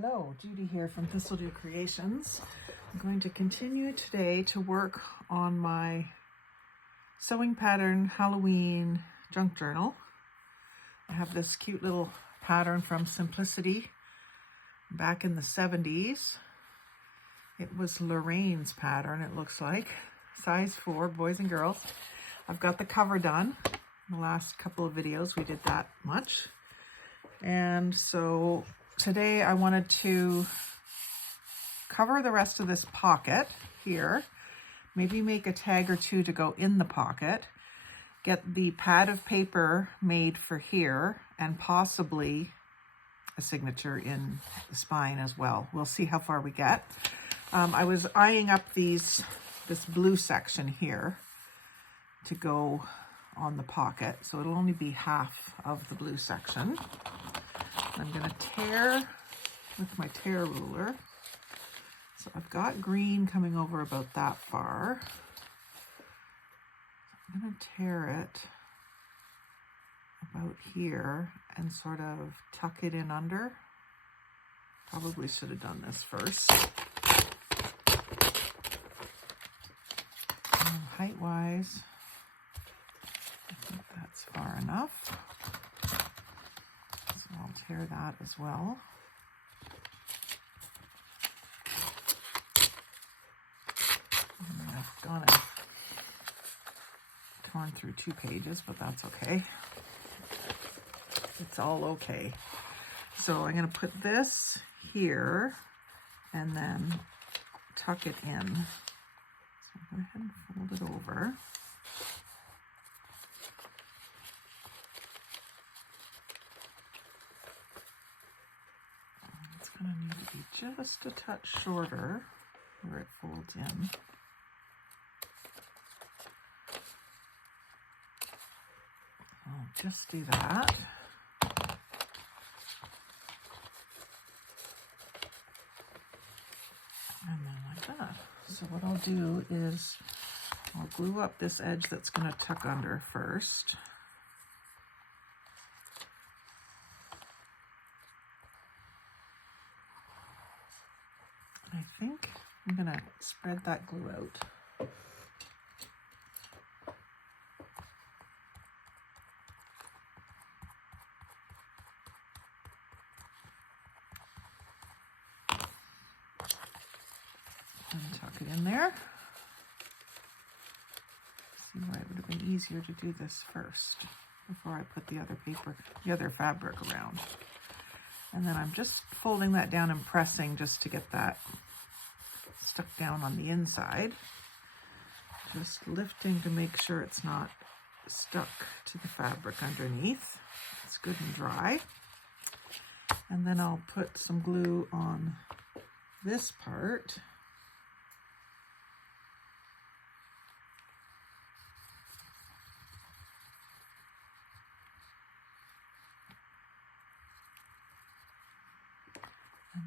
Hello, Judy here from Thistledew Creations. I'm going to continue today to work on my sewing pattern Halloween junk journal. I have this cute little pattern from Simplicity back in the 70s. It was Lorraine's pattern, it looks like. Size 4, boys and girls. I've got the cover done. In the last couple of videos we did that much. And so today I wanted to cover the rest of this pocket here, maybe make a tag or two to go in the pocket, get the pad of paper made for here, and possibly a signature in the spine as well. We'll see how far we get. I was eyeing up this blue section here to go on the pocket, so it'll only be half of the blue section. I'm going to tear with my tear ruler. So I've got green coming over about that far. I'm going to tear it about here and sort of tuck it in under. Probably should have done this first. Height-wise, I think that's far enough. So I'll tear that as well. And I've gone and torn through 2 pages, but that's okay. It's all okay. So I'm going to put this here and then tuck it in. So go ahead and fold it over. It's going to need to be just a touch shorter where it folds in. I'll just do that. And then like that. So what I'll do is I'll glue up this edge that's going to tuck under first. I think I'm going to spread that glue out. And tuck it in there. See why it would have been easier to do this first before I put the other fabric around. And then I'm just folding that down and pressing just to get that stuck down on the inside. Just lifting to make sure it's not stuck to the fabric underneath. It's good and dry. And then I'll put some glue on this part.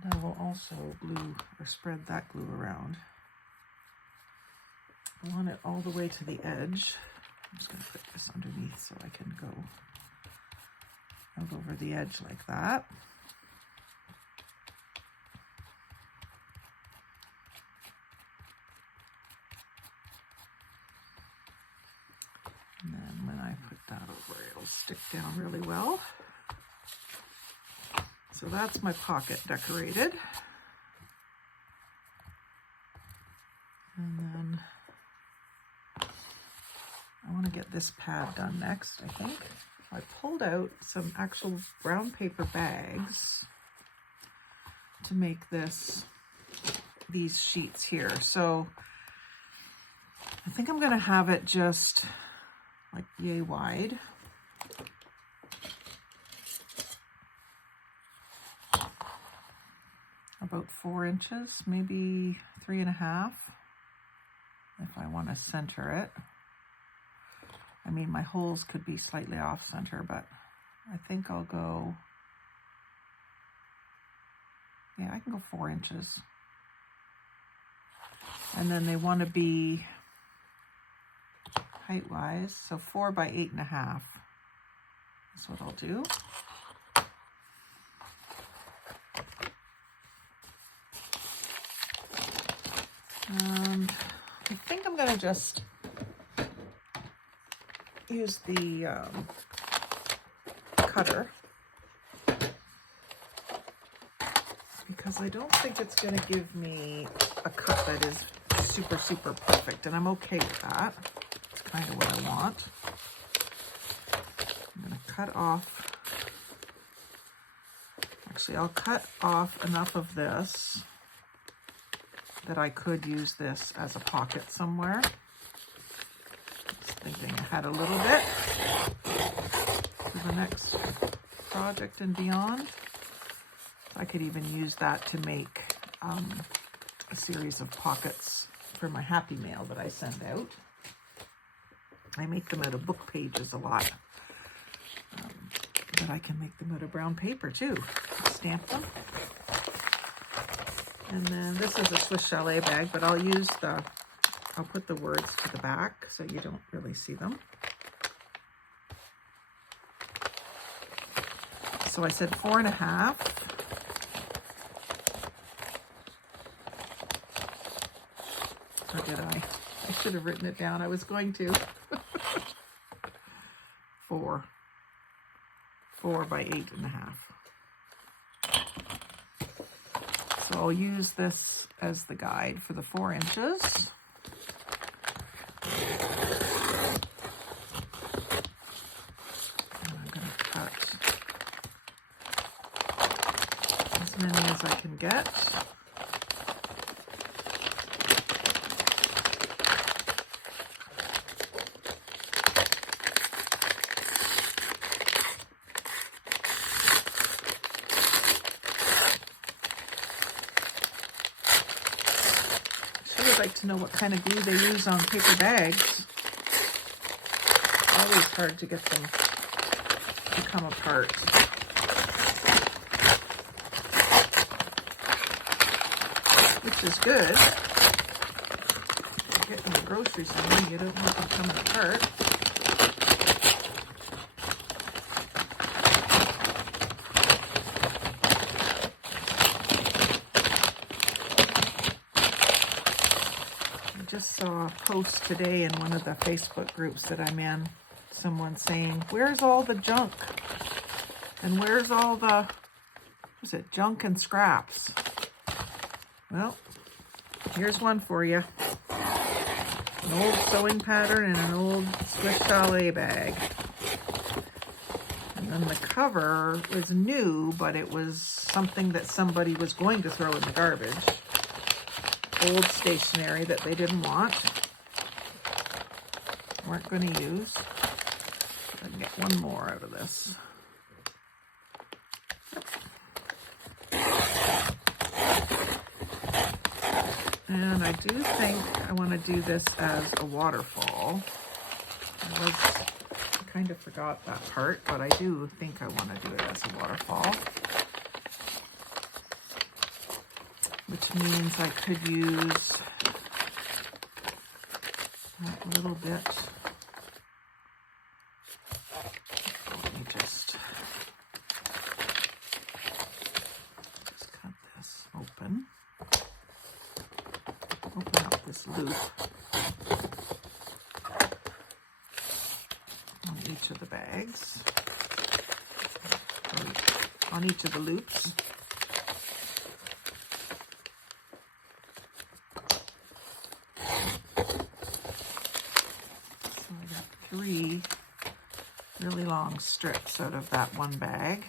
And I will also glue or spread that glue around. I want it all the way to the edge. I'm just going to put this underneath so I can go out over the edge like that. And then when I put that over, it'll stick down really well. So that's my pocket decorated. And then I want to get this pad done next, I think. I pulled out some actual brown paper bags to make these sheets here. So I think I'm going to have it just like yay wide. About 4 inches, maybe 3.5, if I want to center it. I mean, my holes could be slightly off center, but I think I'll go, yeah, I can go 4 inches. And then they want to be height-wise, so 4 by 8.5. That's what I'll do. And I think I'm going to just use the cutter, because I don't think it's going to give me a cut that is super, super perfect, and I'm okay with that. It's kind of what I want. I'm going to cut off. Actually, I'll cut off enough of this that I could use this as a pocket somewhere. Just thinking ahead a little bit for the next project and beyond. I could even use that to make a series of pockets for my happy mail that I send out. I make them out of book pages a lot, but I can make them out of brown paper too. Stamp them. And then this is a Swiss Chalet bag, but I'll put the words to the back so you don't really see them. So I said 4.5. Or did I? I should have written it down. I was going to. 4 by 8.5. So I'll use this as the guide for the 4 inches. And I'm going to cut as many as I can get. I'd like to know what kind of glue they use on paper bags. It's always hard to get them to come apart. Which is good. You're getting the groceries in, you don't want them coming apart. Just saw a post today in one of the Facebook groups that I'm in, someone saying, where's all the junk? And where's all the, was it junk and scraps? Well, here's one for you. An old sewing pattern and an old Swiss Chalet bag. And then the cover is new, but it was something that somebody was going to throw in the garbage. Old stationery that they didn't want, weren't going to use. I can get one more out of this. And I do think I want to do this as a waterfall. I kind of forgot that part, but I do think I want to do it as a waterfall. Which means I could use that little bit. Let me just cut this open. Open up this loop on each of the bags, or on each of the loops. Three really long strips out of that one bag.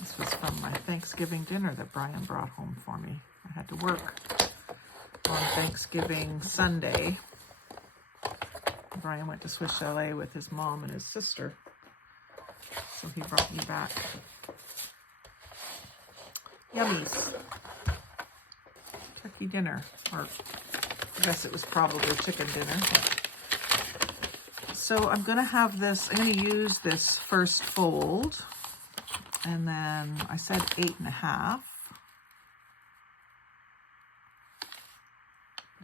This was from my Thanksgiving dinner that Brian brought home for me. I had to work on Thanksgiving Sunday. Brian went to Swiss Chalet with his mom and his sister, so he brought me back yummies. Turkey dinner, or I guess it was probably chicken dinner. So I'm going to have this, I'm going to use this first fold, and then I said 8.5.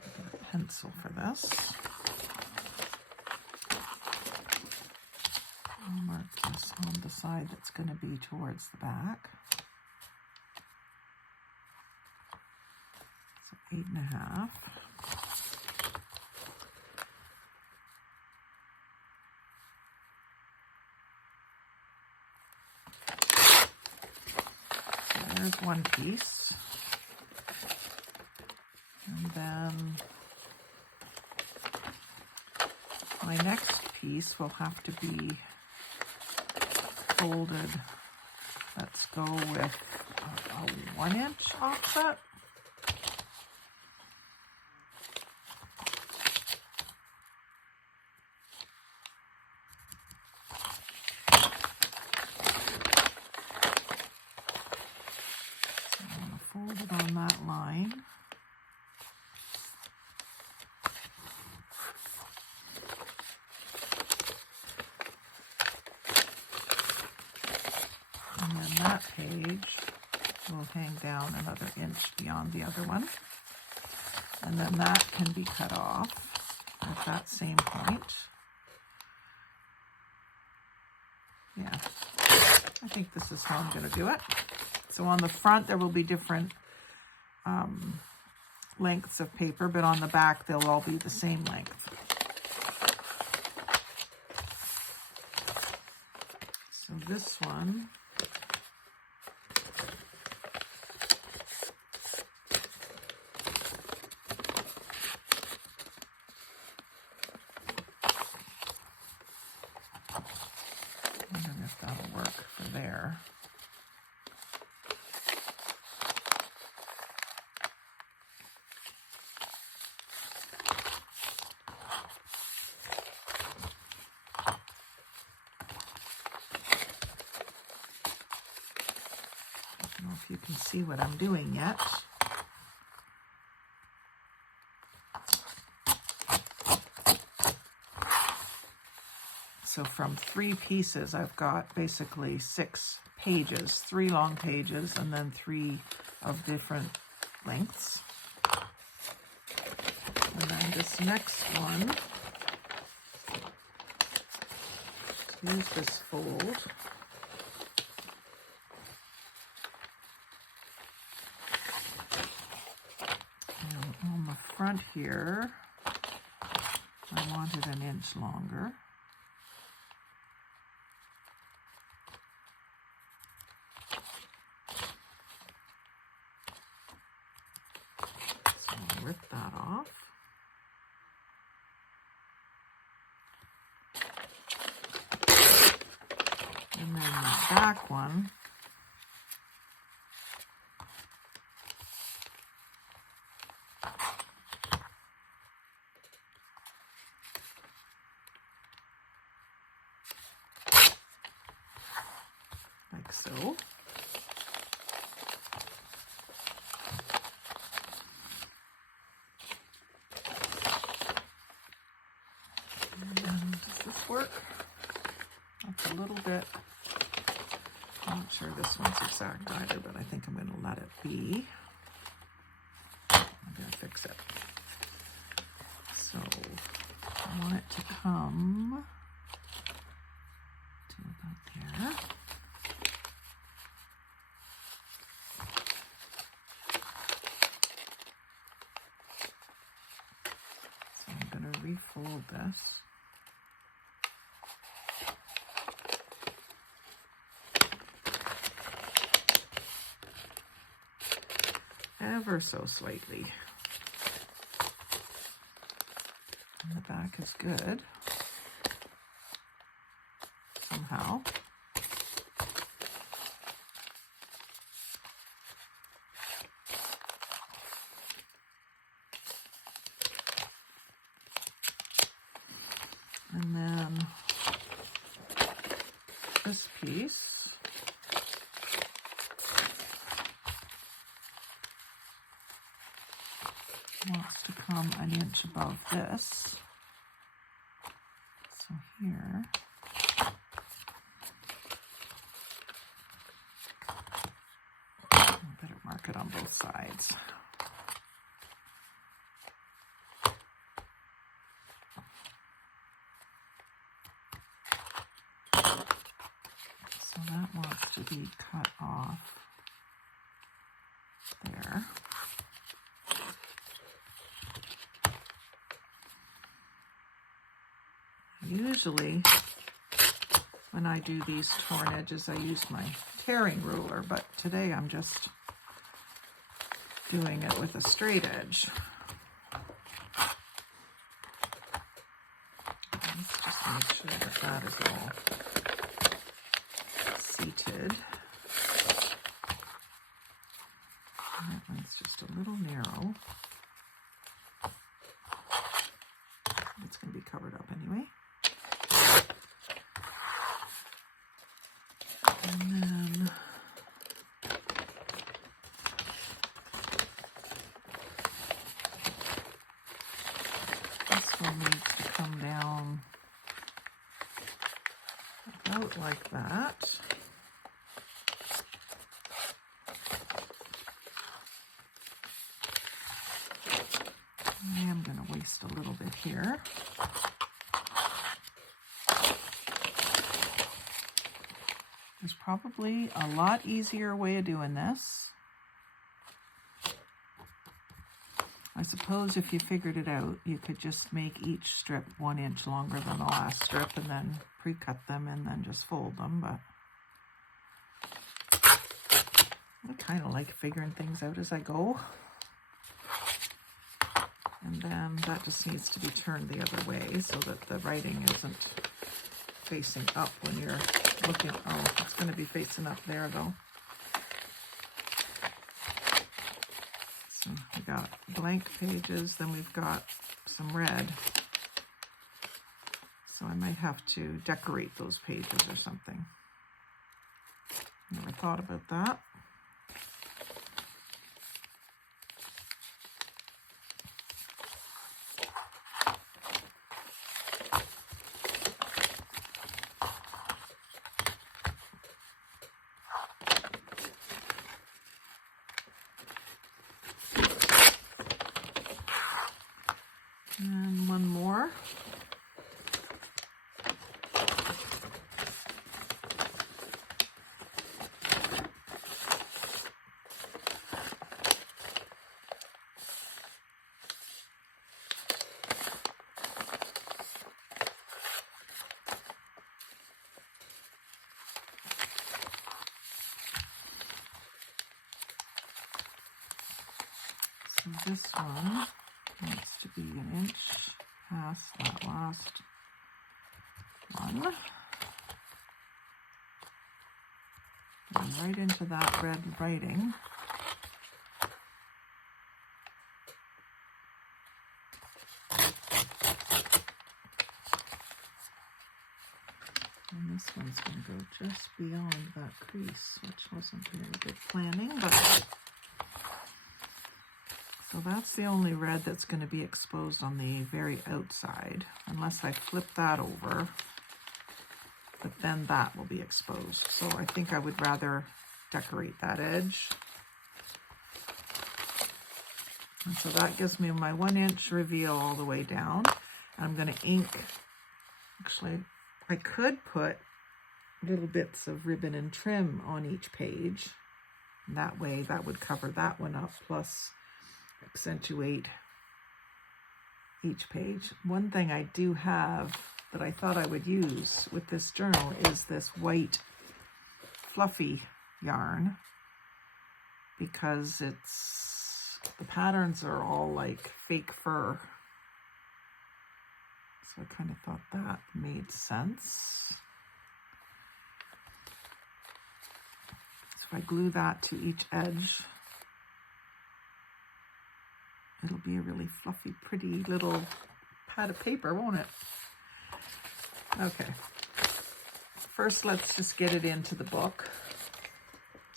Get a pencil for this. I'll mark this on the side that's going to be towards the back. 8.5. There's one piece. And then my next piece will have to be folded. Let's go with a 1-inch offset. Fold it on that line. And then that page will hang down another inch beyond the other one. And then that can be cut off at that same point. Yeah, I think this is how I'm going to do it. So on the front, there will be different lengths of paper, but on the back, they'll all be the same length. So this one, I wonder if that'll work for there. I don't know if you can see what I'm doing yet. So from 3 pieces, I've got basically 6 pages, 3 long pages, and then 3 of different lengths. And then this next one, use this fold. And on the front here, I wanted an inch longer. So I'll rip that off. And then the back one, like so. And does this work? That's a little bit, I'm not sure this one's exact either, but I think I'm going to let it be. I'm going to fix it. So I want it to come to about there. So I'm going to refold this. Ever so slightly. And the back is good. Somehow. And then this piece wants to come an inch above this. So here, I better mark it on both sides. So that wants to be cut off there. usually when I do these torn edges, I use my tearing ruler, but today I'm just doing it with a straight edge. Let's just make sure that that is all seated. That one's just a little narrow. It's going to be covered up anyway. And then this one needs to come down about like that. I am going to waste a little bit here. There's probably a lot easier way of doing this. I suppose if you figured it out, you could just make each strip 1 inch longer than the last strip and then pre-cut them and then just fold them, but I kind of like figuring things out as I go. And then that just needs to be turned the other way so that the writing isn't facing up when you're looking. Oh, it's going to be facing up there though. So we got blank pages, then we've got some red. So I might have to decorate those pages or something. Never thought about that. And one more. So this one needs to be 1 inch past that last one. And right into that red writing. And this one's going to go just beyond that crease, which wasn't very good planning, but so that's the only red that's going to be exposed on the very outside, unless I flip that over, but then that will be exposed. So I think I would rather decorate that edge. And so that gives me my 1 inch reveal all the way down. I'm going to ink, actually I could put little bits of ribbon and trim on each page. And that way that would cover that one up, plus accentuate each page. One thing I do have that I thought I would use with this journal is this white fluffy yarn, because the patterns are all like fake fur. So I kind of thought that made sense. So if I glue that to each edge, it'll be a really fluffy, pretty little pad of paper, won't it? Okay. First, let's just get it into the book,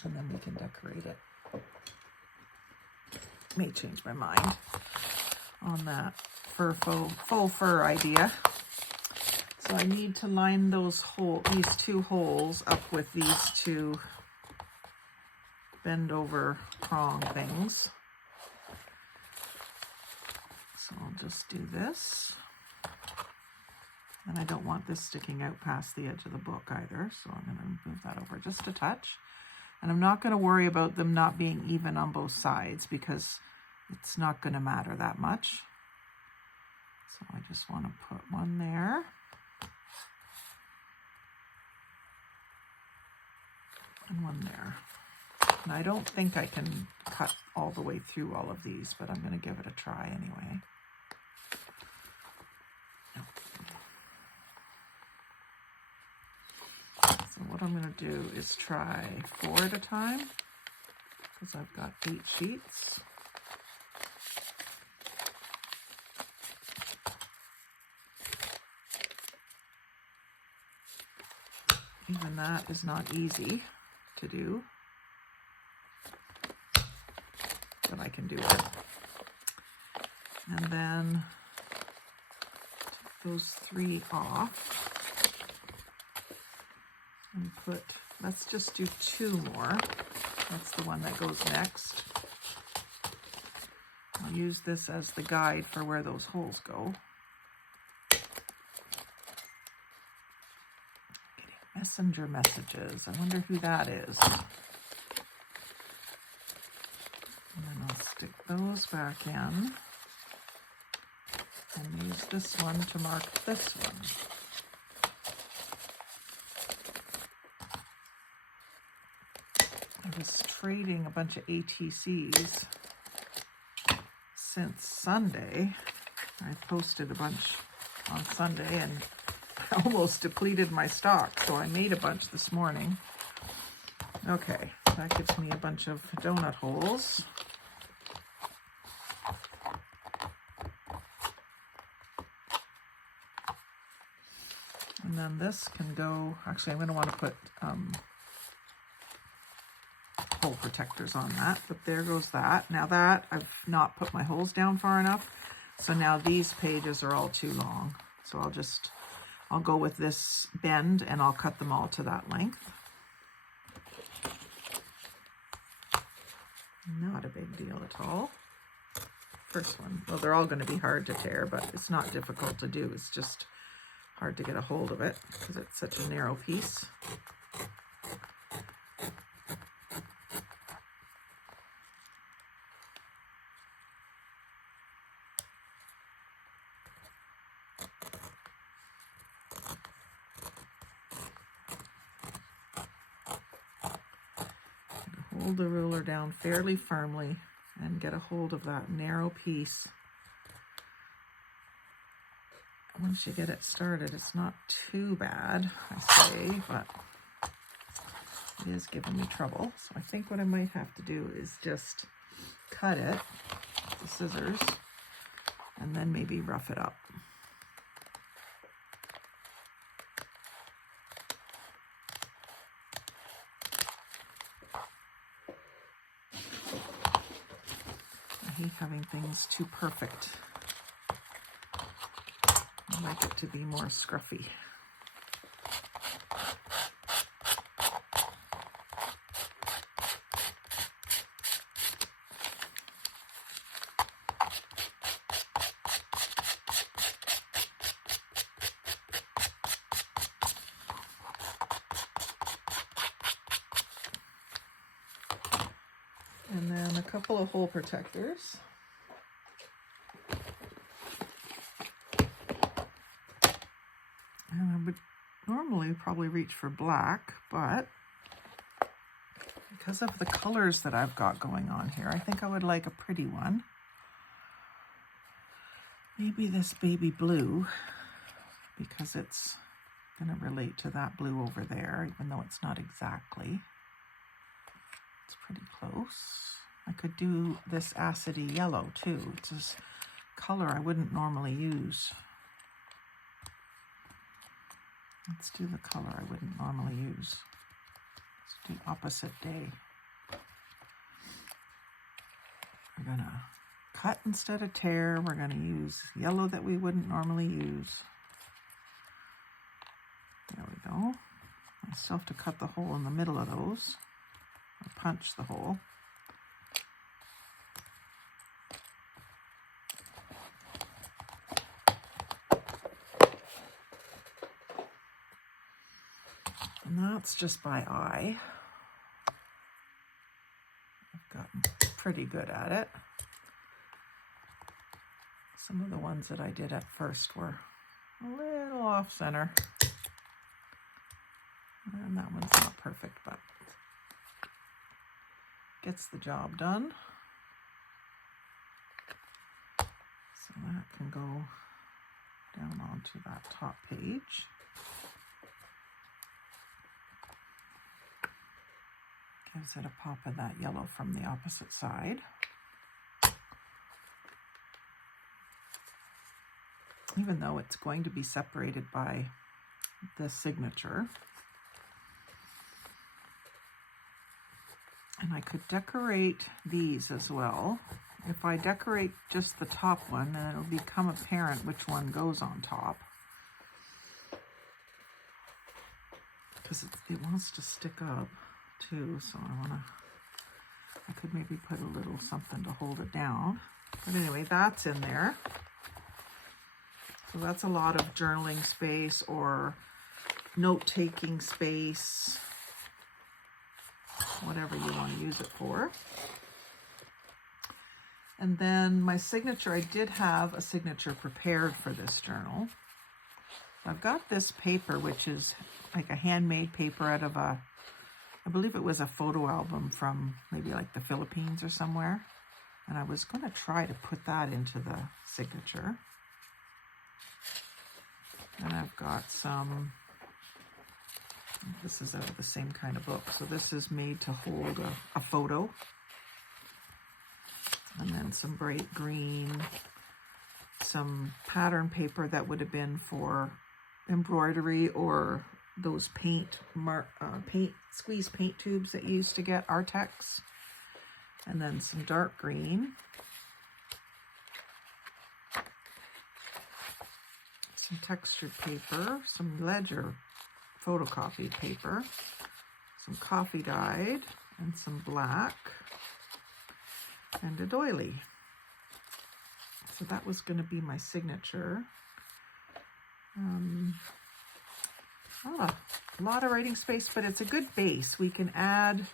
and then we can decorate it. May change my mind on that faux fur idea. So I need to line these two holes up with these two bend over prong things. So I'll just do this. And I don't want this sticking out past the edge of the book either, so I'm going to move that over just a touch. And I'm not going to worry about them not being even on both sides, because it's not going to matter that much. So I just want to put one there. and one there. And I don't think I can cut all the way through all of these, but I'm going to give it a try anyway. So what I'm going to do is try 4 at a time, because I've got 8 sheets. Even that is not easy to do, but I can do it. And then take those 3 off and put, let's just do 2 more. That's the one that goes next. I'll use this as the guide for where those holes go. Messenger messages. I wonder who that is. And then I'll stick those back in and use this one to mark this one. I was trading a bunch of ATCs since Sunday. I posted a bunch on Sunday and I almost depleted my stock, so I made a bunch this morning. Okay, that gives me a bunch of donut holes. And then this can go, actually I'm going to want to put hole protectors on that, but there goes that. Now that, I've not put my holes down far enough, so now these pages are all too long. So I'll go with this bend and I'll cut them all to that length. Not a big deal at all. First one, well, they're all going to be hard to tear, but it's not difficult to do. It's just hard to get a hold of it because it's such a narrow piece. Hold the ruler down fairly firmly and get a hold of that narrow piece. Once you get it started, it's not too bad, I say, but it is giving me trouble. So I think what I might have to do is just cut it with the scissors and then maybe rough it up. I hate having things too perfect. I like it to be more scruffy. And then a couple of hole protectors. And I would normally probably reach for black, but because of the colors that I've got going on here, I think I would like a pretty one. Maybe this baby blue, because it's going to relate to that blue over there, even though it's not exactly. It's pretty close. I could do this acidy yellow too. It's this color I wouldn't normally use. Let's do the color I wouldn't normally use. Let's do opposite day. We're gonna cut instead of tear. We're gonna use yellow that we wouldn't normally use. There we go. I still have to cut the hole in the middle of those, or punch the hole. And that's just by eye. I've gotten pretty good at it. Some of the ones that I did at first were a little off center. And that one's not perfect, but gets the job done. So that can go down onto that top page. Gives it a pop of that yellow from the opposite side. Even though it's going to be separated by the signature. And I could decorate these as well. If I decorate just the top one, then it'll become apparent which one goes on top. Because it wants to stick up too, so I could maybe put a little something to hold it down. But anyway, that's in there. So that's a lot of journaling space or note-taking space, whatever you want to use it for. And then my signature, I did have a signature prepared for this journal. I've got this paper, which is like a handmade paper out of I believe it was a photo album from maybe like the Philippines or somewhere. And I was going to try to put that into the signature. And I've got some, this is out of the same kind of book. So this is made to hold a photo. And then some bright green, some pattern paper that would have been for embroidery or those squeeze paint tubes that you used to get, Artex. And then some dark green. Some textured paper, some ledger photocopied paper, some coffee dyed, and some black, and a doily. So that was going to be my signature. A lot of writing space, but it's a good base. We can add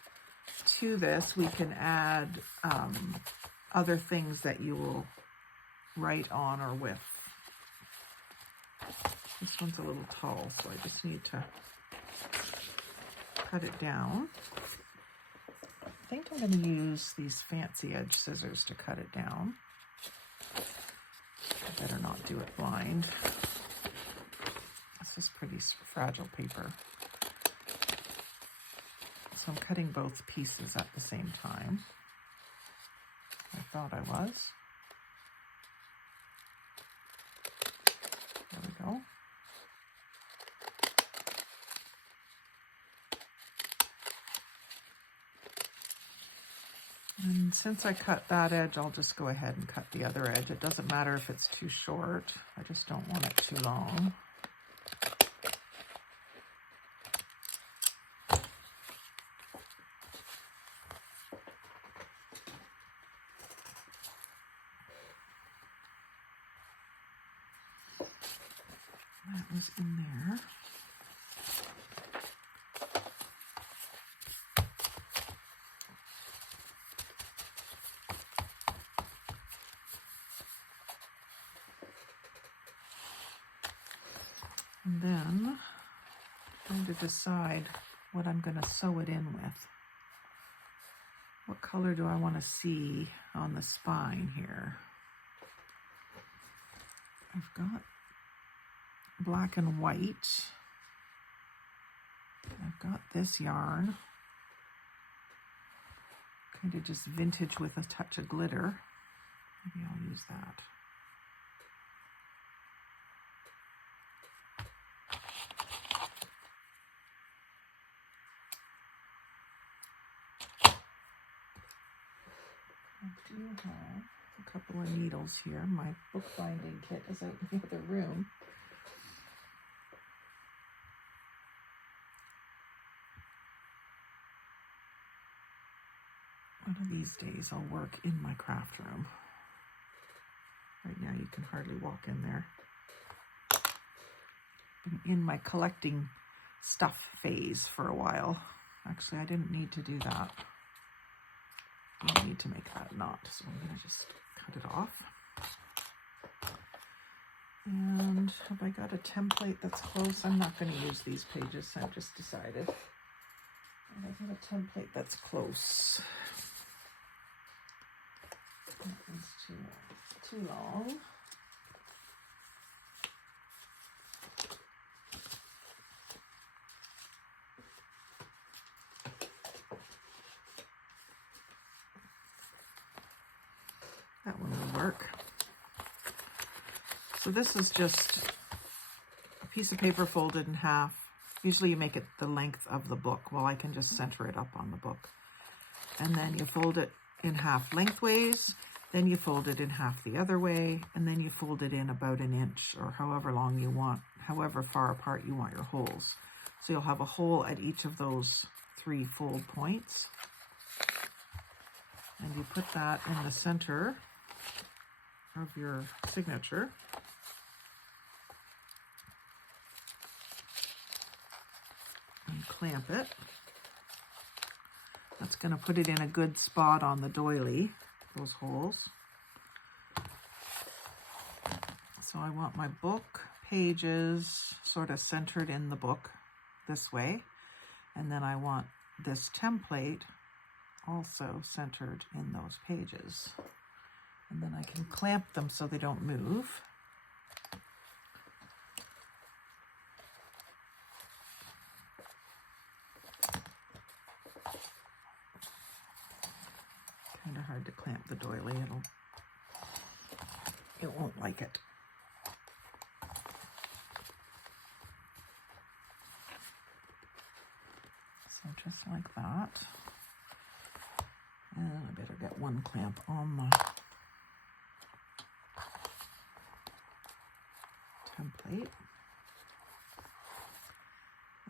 to this, we can add other things that you will write on or with. This one's a little tall, so I just need to cut it down. I think I'm going to use these fancy edge scissors to cut it down. I better not do it blind. This is pretty fragile paper. So I'm cutting both pieces at the same time. I thought I was. There we go. And since I cut that edge, I'll just go ahead and cut the other edge. It doesn't matter if it's too short. I just don't want it too long. That was in there. And then I'm going to decide what I'm going to sew it in with. What color do I want to see on the spine here? I've got black and white. I've got this yarn. Kind of just vintage with a touch of glitter. Maybe I'll use that. I do have a couple of needles here. My bookbinding kit is out in the other room. One of these days I'll work in my craft room. Right now you can hardly walk in there. Been in my collecting stuff phase for a while. Actually, I didn't need to do that. I don't need to make that knot, so I'm going to just cut it off. And have I got a template that's close? I'm not going to use these pages, I've just decided. And I've got a template that's close. That one's too long. That one will work. So this is just a piece of paper folded in half. Usually you make it the length of the book. Well, I can just center it up on the book. And then you fold it in half lengthways, then you fold it in half the other way, and then you fold it in about an inch or however long you want, however far apart you want your holes. So you'll have a hole at each of those 3 fold points. And you put that in the center of your signature. And clamp it. That's going to put it in a good spot on the doily, those holes. So I want my book pages sort of centered in the book this way. And then I want this template also centered in those pages. And then I can clamp them so they don't move. Kind of hard to clamp the doily. It won't like it. So just like that. And I better get one clamp on the template.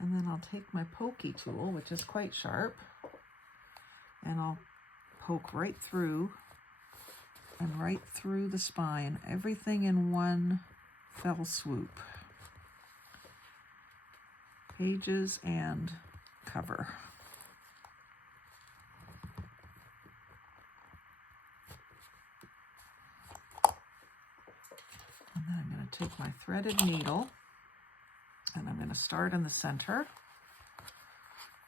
And then I'll take my pokey tool, which is quite sharp, and I'll poke right through and right through the spine, everything in one fell swoop. Pages and cover. And then I'm going to take my threaded needle and I'm going to start in the center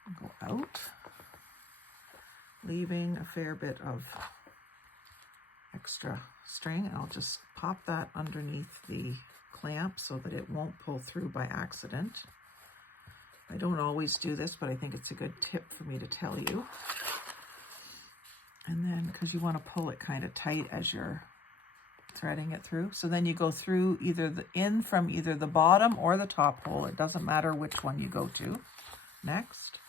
and go out, leaving a fair bit of extra string. I'll just pop that underneath the clamp so that it won't pull through by accident. I don't always do this, but I think it's a good tip for me to tell you. And then, because you want to pull it kind of tight as you're threading it through. So then you go through from either the bottom or the top hole. It doesn't matter which one you go to next.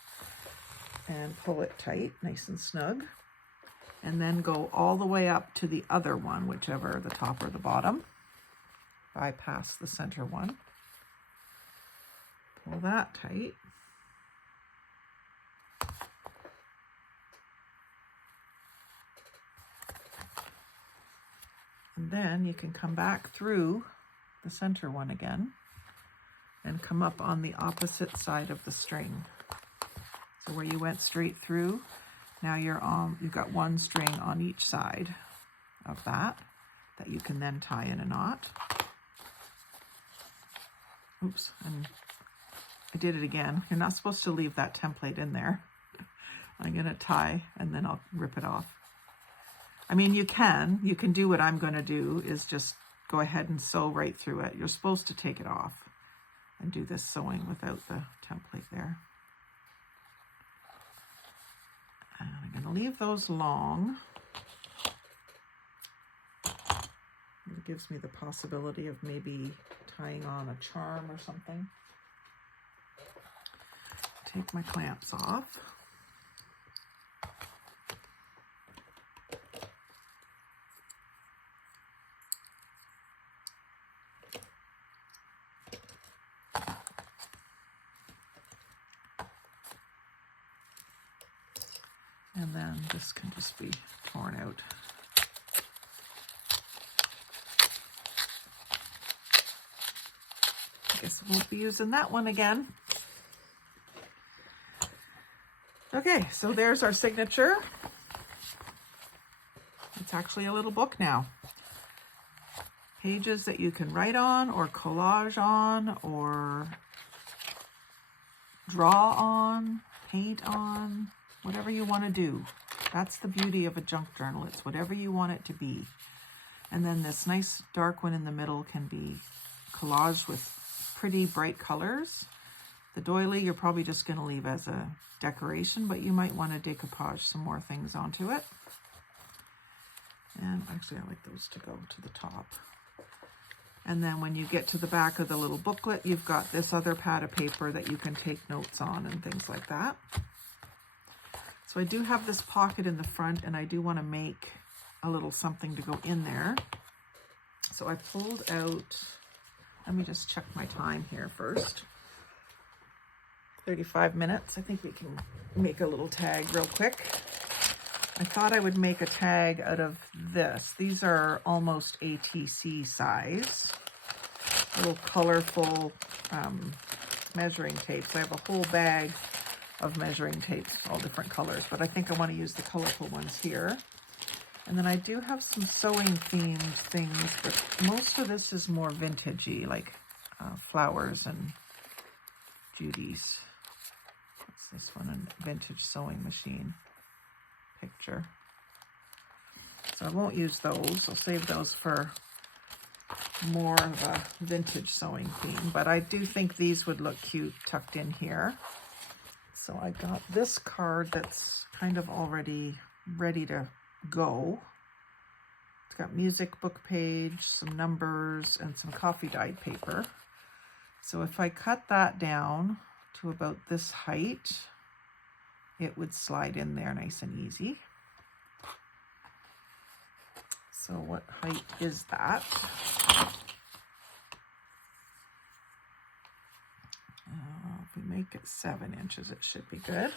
And pull it tight, nice and snug. And then go all the way up to the other one, whichever, the top or the bottom. Bypass the center one. Pull that tight. And then you can come back through the center one again and come up on the opposite side of the string. So where you went straight through, now you've got one string on each side of that you can then tie in a knot. Oops, and I did it again. You're not supposed to leave that template in there. I'm going to tie and then I'll rip it off. I mean, you can do what I'm going to do is just go ahead and sew right through it. You're supposed to take it off and do this sewing without the template there. And I'm going to leave those long. It gives me the possibility of maybe tying on a charm or something. Take my clamps off. And then this can just be torn out. I guess I won't be using that one again. Okay, so there's our signature. It's actually a little book now. Pages that you can write on or collage on or draw on, paint on, whatever you want to do. That's the beauty of a junk journal. It's whatever you want it to be. And then this nice dark one in the middle can be collaged with pretty bright colors. The doily you're probably just going to leave as a decoration, but you might want to decoupage some more things onto it. And actually I like those to go to the top. And then when you get to the back of the little booklet, you've got this other pad of paper that you can take notes on and things like that. So I do have this pocket in the front, and I do want to make a little something to go in there. So I pulled out, let me just check my time here first. 35 minutes. I think we can make a little tag real quick. I thought I would make a tag out of this. These are almost ATC size. Little colorful measuring tapes. I have a whole bag of measuring tapes, all different colors, but I think I want to use the colorful ones here. And then I do have some sewing themed things, but most of this is more vintagey, like flowers and Judy's. What's this one? A vintage sewing machine picture. So I won't use those. I'll save those for more of a vintage sewing theme, but I do think these would look cute tucked in here. So I got this card that's kind of already ready to go. It's got music book page, some numbers, and some coffee dyed paper. So if I cut that down to about this height, it would slide in there nice and easy. So what height is that? If we make it 7 inches, it should be good.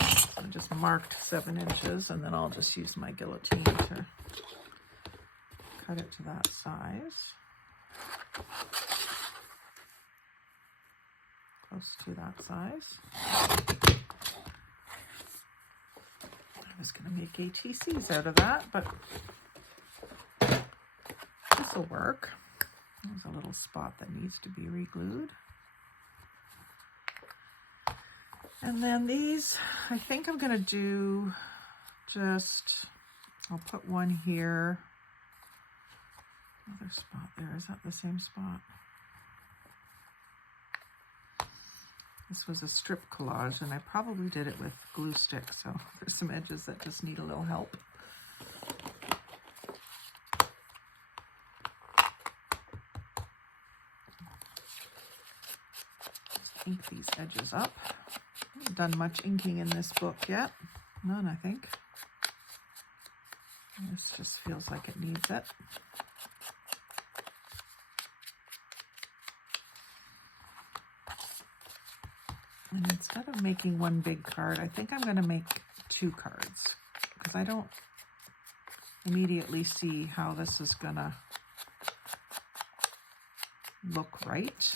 I just marked 7 inches, and then I'll just use my guillotine to cut it to that size. Close to that size. I was going to make ATCs out of that, but this will work. There's a little spot that needs to be re-glued. And then these, I think I'm going to do I'll put one here. Another spot there. Is that the same spot? This was a strip collage, and I probably did it with glue sticks, so there's some edges that just need a little help. Just ink these edges up. I haven't done much inking in this book yet. None, I think. This just feels like it needs it. And instead of making one big card, I think I'm going to make 2 cards, because I don't immediately see how this is going to look right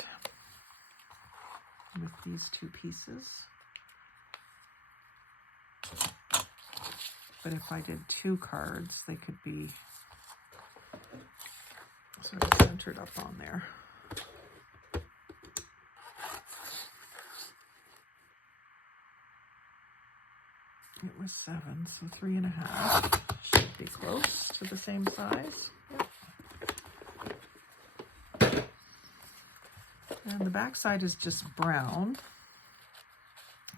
with these 2 pieces. But if I did 2 cards, they could be sort of centered up on there. It was 7, so 3.5 should be close to the same size. Yep. And the back side is just brown,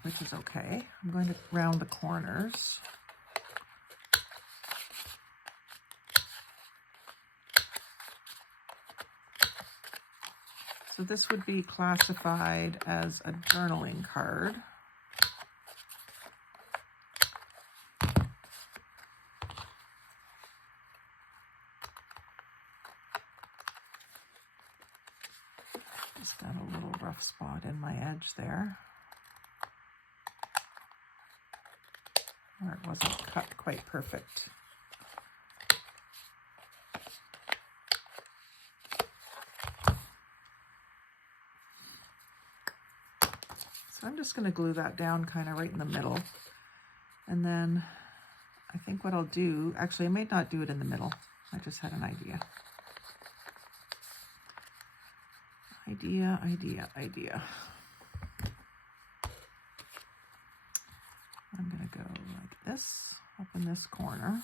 which is okay. I'm going to round the corners. So this would be classified as a journaling card. Just got a little rough spot in my edge there, where it wasn't cut quite perfect. So I'm just going to glue that down kind of right in the middle. And then I think what I'll do, actually I may not do it in the middle. I just had an idea. Idea. I'm going to go like this, up in this corner.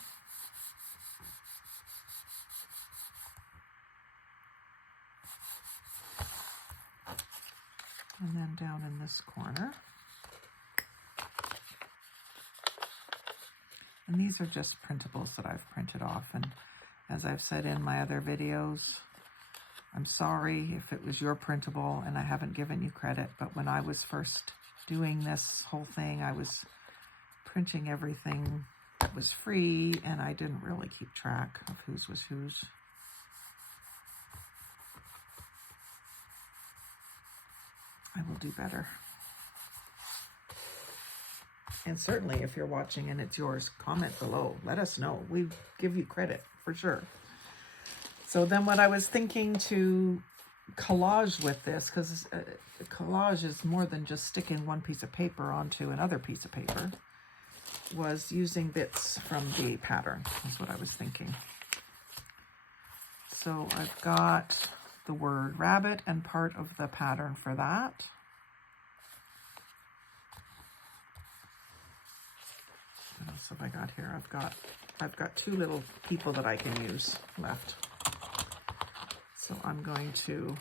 And then down in this corner. And these are just printables that I've printed off. And as I've said in my other videos, I'm sorry if it was your printable and I haven't given you credit, but when I was first doing this whole thing, I was printing everything that was free and I didn't really keep track of whose was whose. I will do better. And certainly if you're watching and it's yours, comment below. Let us know. We give you credit for sure. So then what I was thinking to collage with this, because collage is more than just sticking one piece of paper onto another piece of paper, was using bits from the pattern, is what I was thinking. So I've got the word rabbit and part of the pattern for that. What else have I got here? I've got two little people that I can use left. So I'm going to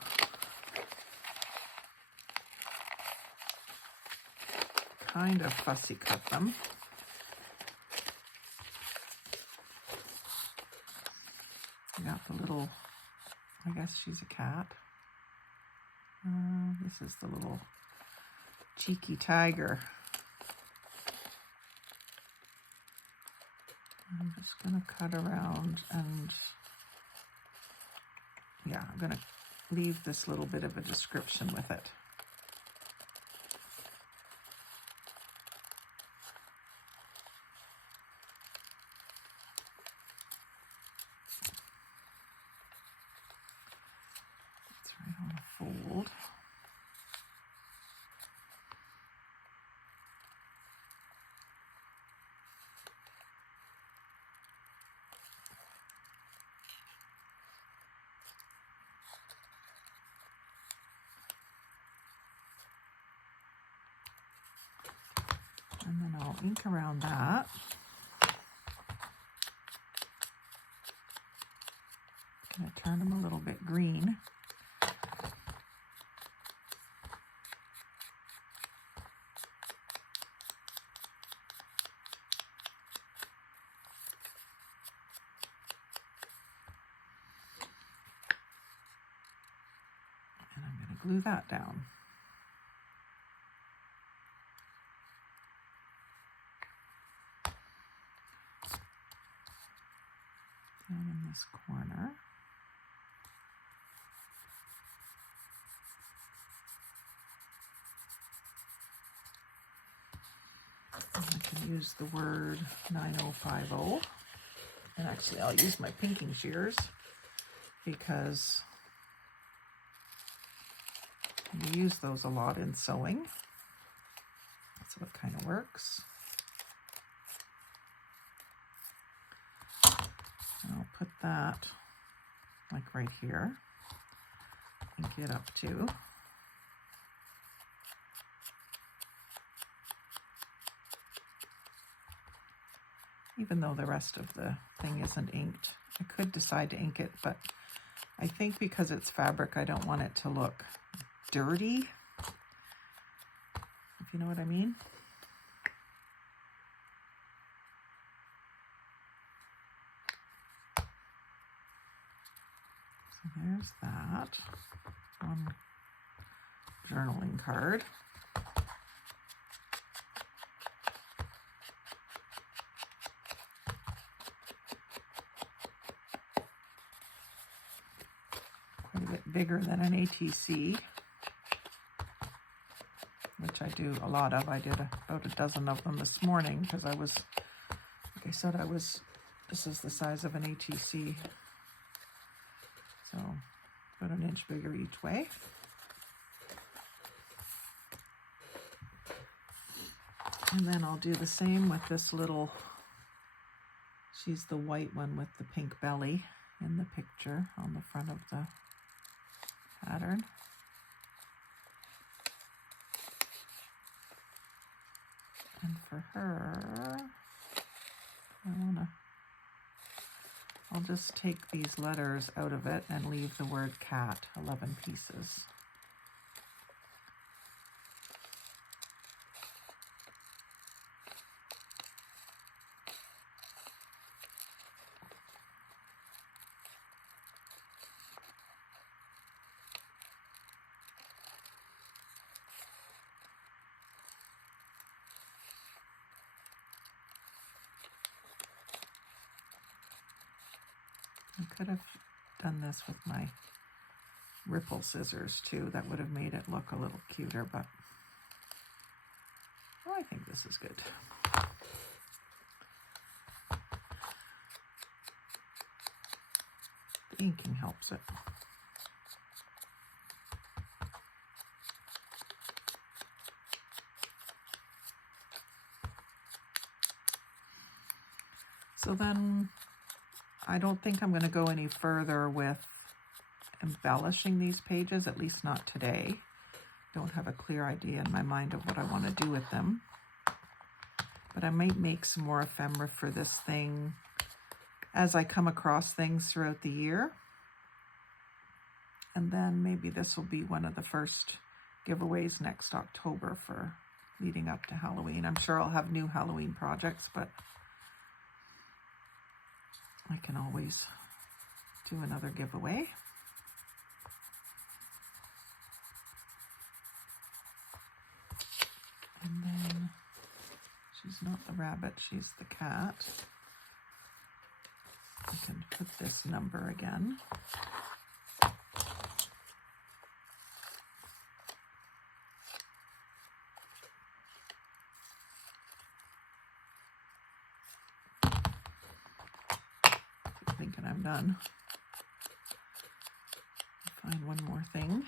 kind of fussy cut them. I got the little, I guess she's a cat. This is the little cheeky tiger. I'm just going to cut around and, yeah, I'm going to leave this little bit of a description with it. It's right on a fold. And then I'll ink around that. I'm going to turn them a little bit green. And I'm going to glue that down. Down in this corner. And I can use the word 9050. And actually I'll use my pinking shears because we use those a lot in sewing. So it kind of works. And I'll put that like right here and get up to. Even though the rest of the thing isn't inked, I could decide to ink it, but I think because it's fabric, I don't want it to look dirty, if you know what I mean. So there's that. One journaling card. Quite a bit bigger than an ATC, which I do a lot of. I did about a dozen of them this morning because I was, like I said, this is the size of an ATC. So about 1 inch bigger each way. And then I'll do the same with this little, she's the white one with the pink belly in the picture on the front of the pattern. And for her, I'll just take these letters out of it and leave the word cat, 11 pieces. I could have done this with my ripple scissors too. That would have made it look a little cuter, but I think this is good. The inking helps it. So then I don't think I'm going to go any further with embellishing these pages, at least not today. Don't have a clear idea in my mind of what I want to do with them. But I might make some more ephemera for this thing as I come across things throughout the year. And then maybe this will be one of the first giveaways next October for leading up to Halloween. I'm sure I'll have new Halloween projects, but I can always do another giveaway. And then she's not the rabbit, she's the cat. I can put this number again. Thinking I'm done. Find one more thing.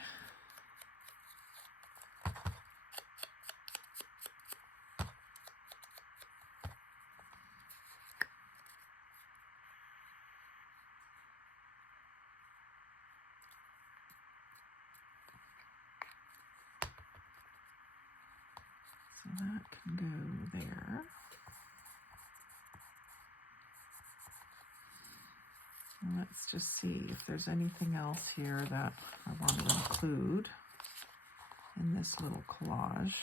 So that can go there. Let's just see if there's anything else here that I want to include in this little collage.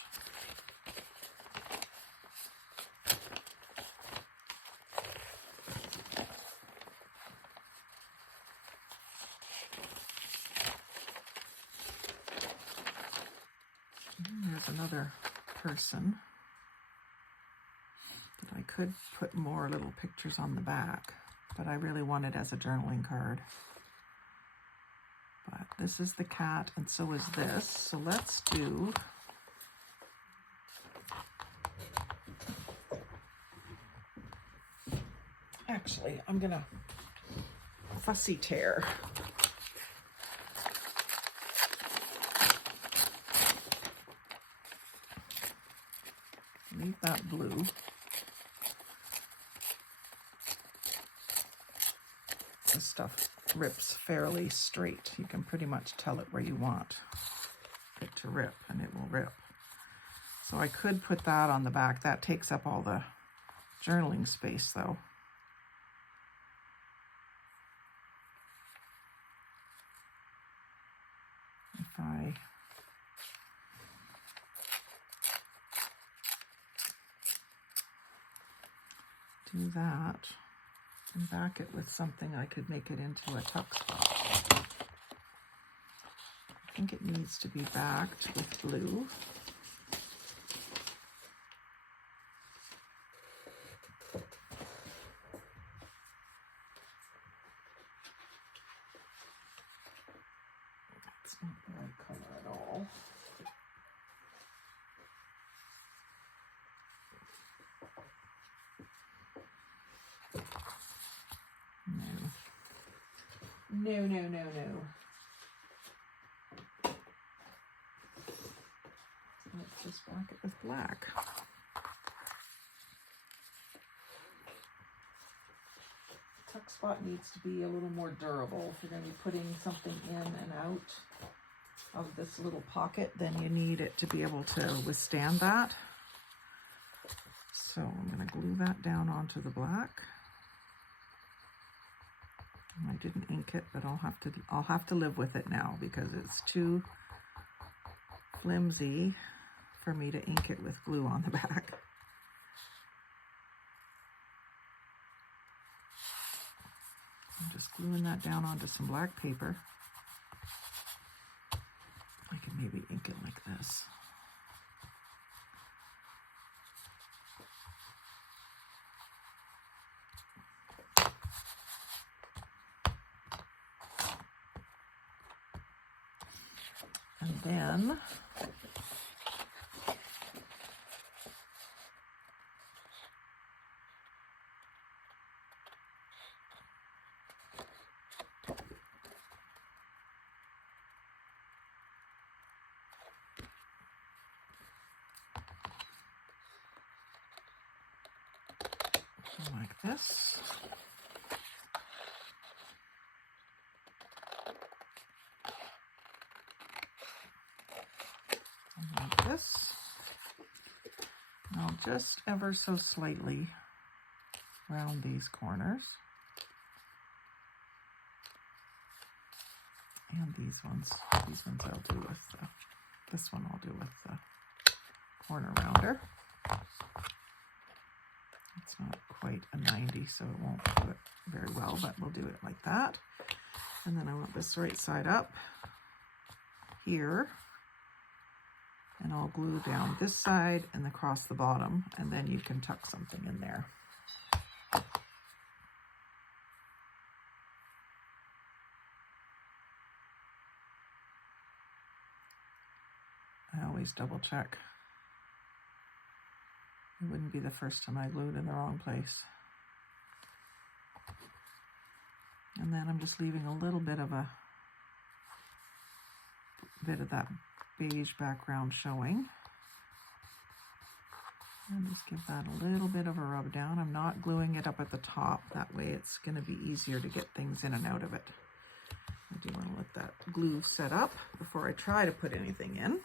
There's another person, but I could put more little pictures on the back. But I really want it as a journaling card. But this is the cat, and so is this. So let's do actually, I'm gonna fussy tear. Leave that blue. This stuff rips fairly straight. You can pretty much tell it where you want it to rip, and it will rip. So I could put that on the back. That takes up all the journaling space though. If I do that and back it with something, I could make it into a tuck spot. I think it needs to be backed with blue. That's not the right color at all. No. Let's just back it with black. Tuck spot needs to be a little more durable. If you're going to be putting something in and out of this little pocket, then you need it to be able to withstand that. So I'm going to glue that down onto the black. I didn't ink it, but I'll have to live with it now because it's too flimsy for me to ink it with glue on the back. I'm just gluing that down onto some black paper. I can maybe ink it like this. And then like this. And like this. I'll just ever so slightly round these corners. And these ones I'll do with this one I'll do with the corner rounder. It's not quite a 90, so it won't do it very well, but we'll do it like that. And then I want this right side up here. And I'll glue down this side and across the bottom, and then you can tuck something in there. I always double check. It wouldn't be the first time I glued in the wrong place. And then I'm just leaving a little bit of that beige background showing. And just give that a little bit of a rub down. I'm not gluing it up at the top. That way it's going to be easier to get things in and out of it. I do want to let that glue set up before I try to put anything in.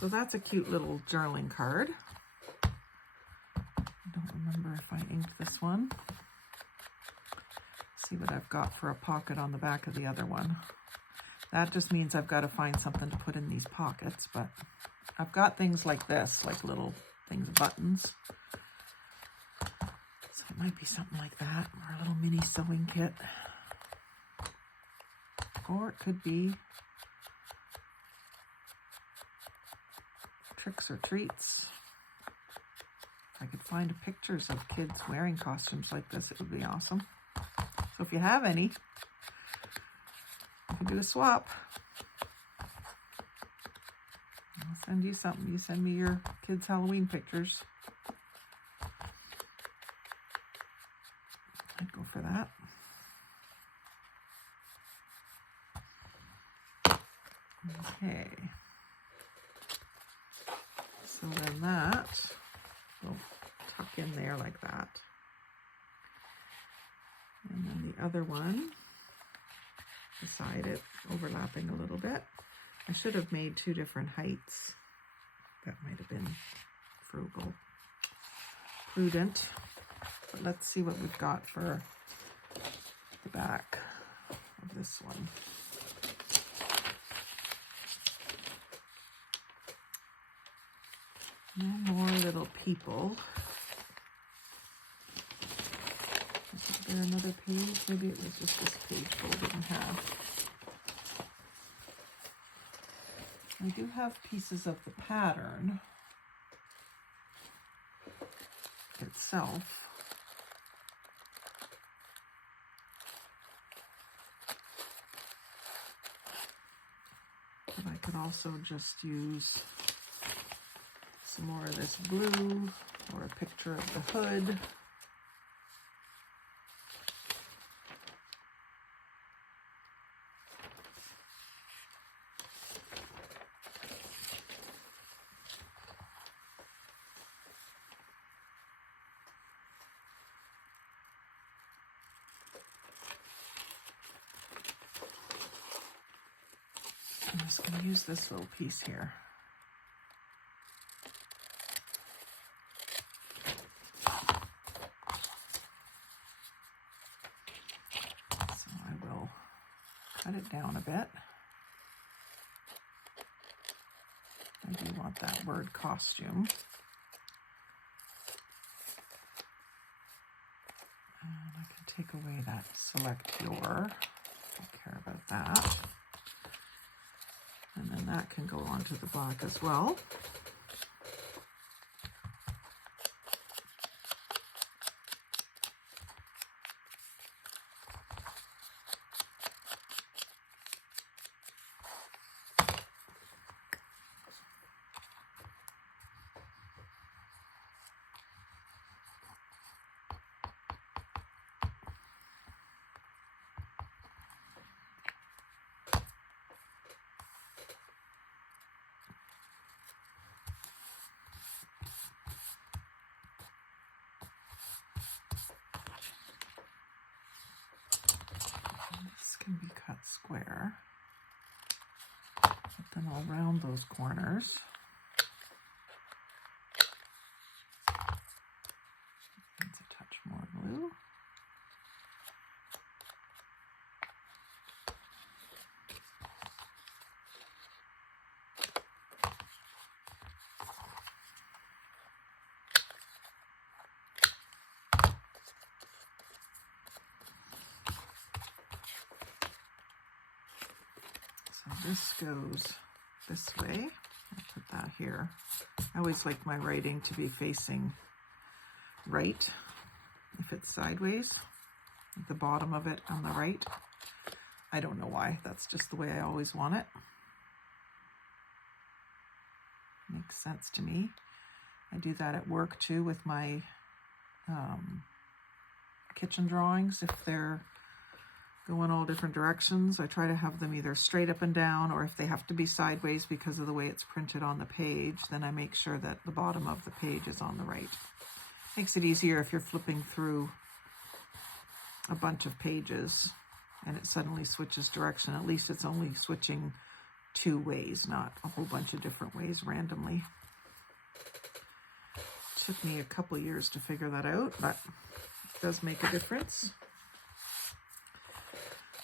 So that's a cute little journaling card. I don't remember if I inked this one. See what I've got for a pocket on the back of the other one. That just means I've got to find something to put in these pockets, but I've got things like this, like little things, buttons. So it might be something like that, or a little mini sewing kit. Or it could be tricks or treats. If I could find pictures of kids wearing costumes like this, it would be awesome. So if you have any, we can do a swap. I'll send you something. You send me your kids' Halloween pictures. I'd go for that. Okay. So then that will tuck in there like that. And then the other one, beside it, overlapping a little bit. I should have made two different heights. That might have been prudent. But let's see what we've got for the back of this one. No more little people. Is there another page? Maybe it was just this page folded in half. I do have pieces of the pattern itself. But I could also just use some more of this blue or a picture of the hood. I'm just going to use this little piece here. down a bit. I do want that word costume. And I can take away that select your. Don't care about that. And then that can go onto the black as well. Can be cut square, but then I'll round those corners. Needs a touch more glue. So this goes this way. I'll put that here. I always like my writing to be facing right. If it's sideways, at the bottom of it on the right. I don't know why. That's just the way I always want it. Makes sense to me. I do that at work too with my kitchen drawings. If they're going all different directions, I try to have them either straight up and down, or if they have to be sideways because of the way it's printed on the page, then I make sure that the bottom of the page is on the right. Makes it easier if you're flipping through a bunch of pages and it suddenly switches direction. At least it's only switching 2 ways, not a whole bunch of different ways randomly. Took me a couple years to figure that out, but it does make a difference.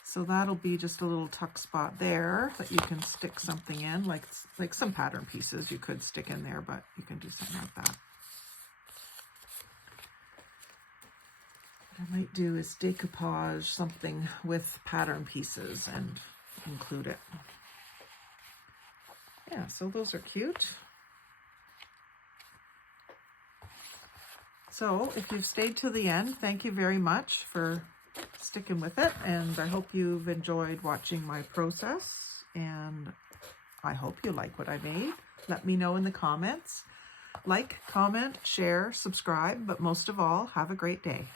So that'll be just a little tuck spot there that you can stick something in, like some pattern pieces you could stick in there, but you can do something like that. What I might do is decoupage something with pattern pieces and include it. Yeah, so those are cute. So if you've stayed to the end, thank you very much for sticking with it, and I hope you've enjoyed watching my process, and I hope you like what I made. Let me know in the comments. Like, comment, share, subscribe, but most of all, have a great day.